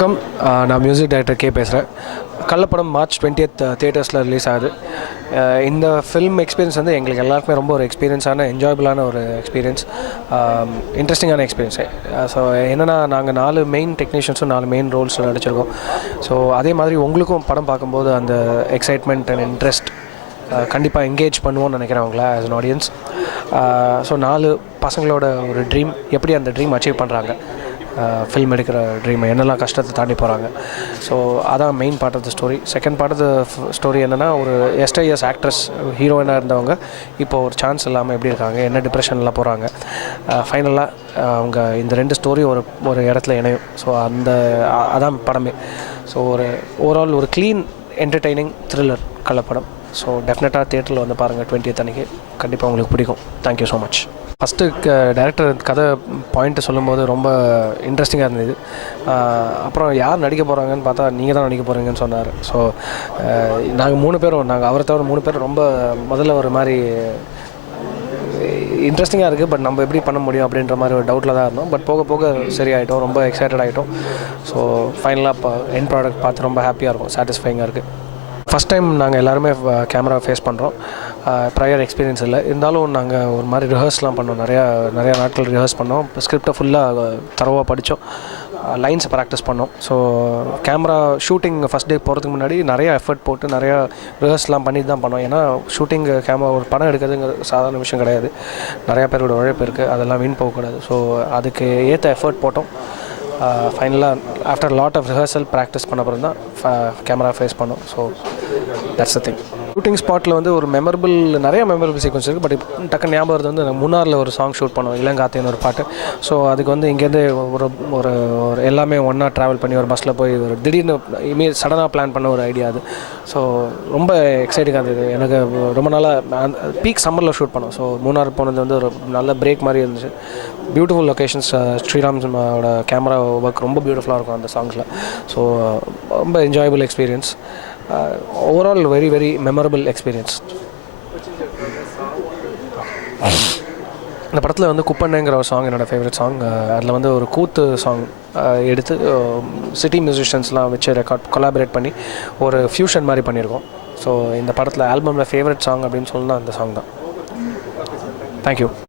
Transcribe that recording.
வணக்கம். நான் music director K பேசுகிறேன். கள்ளப்படம் மார்ச் 20th தியேட்டர்ஸில் ரிலீஸ் ஆகுது. இந்த ஃபில்ம் எக்ஸ்பீரியன்ஸ் வந்து எங்களுக்கு எல்லாருக்குமே ரொம்ப ஒரு எக்ஸ்பீரியன்ஸான என்ஜாயபிளான ஒரு எக்ஸ்பீரியன்ஸ், இன்ட்ரெஸ்டிங்கான எக்ஸ்பீரியன்ஸு. ஸோ என்னென்னா, நாங்கள் 4 மெயின் டெக்னீஷியன்ஸும் 4 மெயின் ரோல்ஸ் நடிச்சிருக்கோம். ஸோ அதே மாதிரி உங்களுக்கும் படம் பார்க்கும்போது அந்த எக்ஸைட்மெண்ட் அண்ட் இன்ட்ரெஸ்ட் கண்டிப்பாக என்கேஜ் பண்ணுவோன்னு நினைக்கிறேன் அவங்கள ஆஸ் அன் ஆடியன்ஸ். ஸோ 4 பசங்களோட ஒரு ட்ரீம், எப்படி அந்த ட்ரீம் அச்சீவ் பண்ணுறாங்க, ஃபில்ம் எடுக்கிற ட்ரீம் என்னெல்லாம் கஷ்டத்தை தாண்டி போகிறாங்க. ஸோ அதான் main part of the story. Second part of the story என்னென்னா, ஒரு எஸ்ஐஎஸ் ஆக்ட்ரஸ் ஹீரோயினாக இருந்தவங்க இப்போது ஒரு சான்ஸ் இல்லாமல் எப்படி இருக்காங்க, என்ன டிப்ரெஷனில் போகிறாங்க, ஃபைனலாக அவங்க இந்த 2 ஸ்டோரி ஒரு இடத்துல இணையும். ஸோ அதான் படமே. ஸோ ஒரு ஓவரால் ஒரு க்ளீன் என்டர்டெய்னிங் த்ரில்லர் கள்ளப்படம். ஸோ டெஃபினட்டாக தியேட்டரில் வந்து பாருங்கள் 20th அன்றைக்கி. கண்டிப்பாக உங்களுக்கு பிடிக்கும். Thank you so much. First director கதை பாயிண்ட்டு சொல்லும்போது ரொம்ப இன்ட்ரெஸ்டிங்காக இருந்தது. அப்புறம் யார் நடிக்க போகிறாங்கன்னு பார்த்தா நீங்கள் தான் நடிக்க போகிறீங்கன்னு சொன்னார். ஸோ நாங்கள் 3 பேரும், அவரை தவிர 3 பேர் ரொம்ப முதல்ல ஒரு மாதிரி இன்ட்ரெஸ்டிங்காக இருக்குது, பட் நம்ம எப்படி பண்ண முடியும் அப்படின்ற மாதிரி ஒரு டவுட்டில் தான் இருந்தோம். பட் போக போக சரியாயிட்டோம், ரொம்ப எக்ஸைட்டட் ஆகிட்டோம். ஸோ ஃபைனலாக இப்போ எண்ட் ப்ராடக்ட் பார்த்து ரொம்ப ஹாப்பியாக இருக்கும், சாட்டிஸ்ஃபைங்காக இருக்குது. ஃபஸ்ட் டைம் நாங்கள் எல்லாருமே கேமரா ஃபேஸ் பண்ணுறோம். ப்ரையர் எக்ஸ்பீரியன்ஸ் இல்லை, இருந்தாலும் நாங்கள் ஒரு மாதிரி ரிஹர்ஸ்லாம் பண்ணோம். நிறையா நாட்கள் ரிஹர்ஸ் பண்ணோம். ஸ்கிரிப்டை ஃபுல்லாக தரவாக படித்தோம், லைன்ஸை ப்ராக்டிஸ் பண்ணோம். So camera shooting first day போகிறதுக்கு முன்னாடி நிறையா எஃபர்ட் போட்டு நிறையா ரிஹர்ஸ்லாம் பண்ணிட்டு தான் பண்ணோம். ஏன்னா ஷூட்டிங் கேமரா ஒரு படம் எடுக்கிறதுங்கிற சாதாரண விஷயம் கிடையாது. நிறையா பேரோட உழைப்பு இருக்குது, அதெல்லாம் வீண் போகக்கூடாது. ஸோ அதுக்கு ஏற்ற எஃபர்ட் போட்டோம். ஃபைனலாக after lot of rehearsal practice பண்ண அப்புறம் தான் கேமரா ஃபேஸ் பண்ணோம். So that's the thing. Shooting ஸ்பாட்டில் வந்து ஒரு நிறைய மெமரபிள் சீக்வன்ஸ் இருக்குது. பட் டக்குன்னு ஞாபகம் வருது வந்து மூணாரில் ஒரு சாங் ஷூட் பண்ணோம், இளங்காத்தேன்னு ஒரு பாட்டு. ஸோ அதுக்கு வந்து இங்கேருந்து ஒரு எல்லாமே ஒன்றா ட்ராவல் பண்ணி ஒரு பஸ்ஸில் போய் ஒரு திடீர்னு சடனாக பிளான் பண்ண ஒரு ஐடியா அது. ஸோ ரொம்ப எக்ஸைட்டிங்காக இருந்தது எனக்கு. ரொம்ப நாளாக பீக் சம்மரில் ஷூட் பண்ணோம். ஸோ மூணார் போனது வந்து ஒரு நல்ல பிரேக் மாதிரி இருந்துச்சு. Beautiful locations. ஸ்ரீராமோட கேமரா ஒர்க் ரொம்ப பியூட்டிஃபுல்லாக இருக்கும் அந்த சாங்ஸில். ஸோ ரொம்ப enjoyable experience. Overall very very memorable experience. இந்த படத்தில் வந்து குப்பண்ணைங்கிற ஒரு சாங் என்னோடய ஃபேவரட் சாங். அதில் வந்து ஒரு கூத்து சாங் எடுத்து சிட்டி மியூசிஷியன்ஸ்லாம் வச்சு கொலாபரேட் பண்ணி ஒரு ஃப்யூஷன் மாதிரி பண்ணியிருக்கோம். ஸோ இந்த படத்தில் ஆல்பமில் ஃபேவரட் சாங் அப்படின்னு சொன்னால் அந்த சாங் தான். தேங்க்யூ.